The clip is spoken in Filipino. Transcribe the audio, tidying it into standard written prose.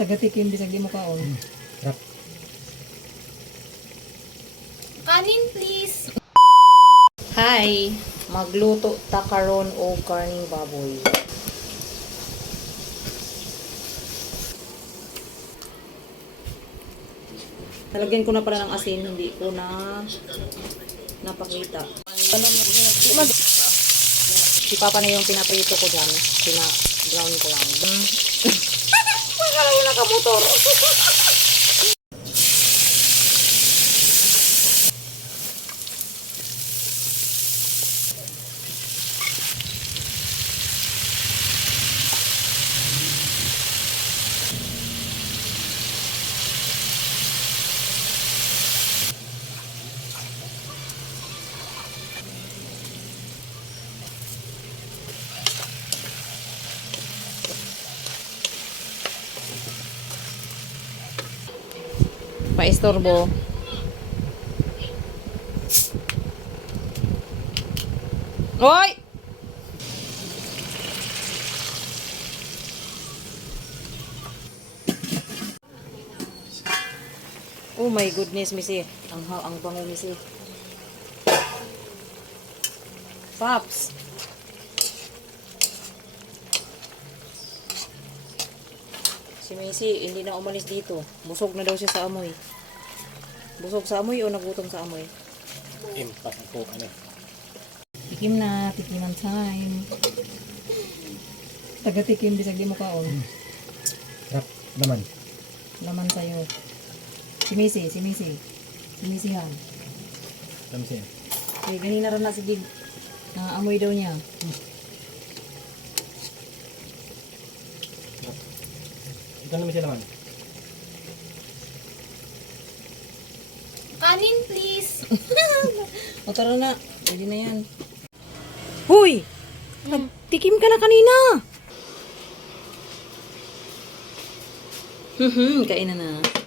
Taga-tikim bisag di mo kaon. Kanin please. Hi, magluto ta karon og karning baboy. Talagyan ko na pala ng asin, hindi ko na napakita. Si Papa na yung pinaprito ko dyan. Pina-brown ko lang. Magkala mo nakamotor. Paistorbo. Hoy! Oh my goodness, Missy. Ang bango, Missy. Pops. Si Missy, hindi na umalis dito. Busog na daw siya sa amoy. Busog sa amoy o nagutom sa amoy? Impas ako, ano. Tikim na, tikiman time. Taga-tikim, bisag di mo kaon. Sarap naman. Laman sa'yo. Si Missy han. Alam siya. Okay, ganina rin na sige. Amoy daw niya. Ito naman siya naman. Kanin please. O tara na. Pwede na yan. Huy! Nagtikim ka na kanina. Kain na na.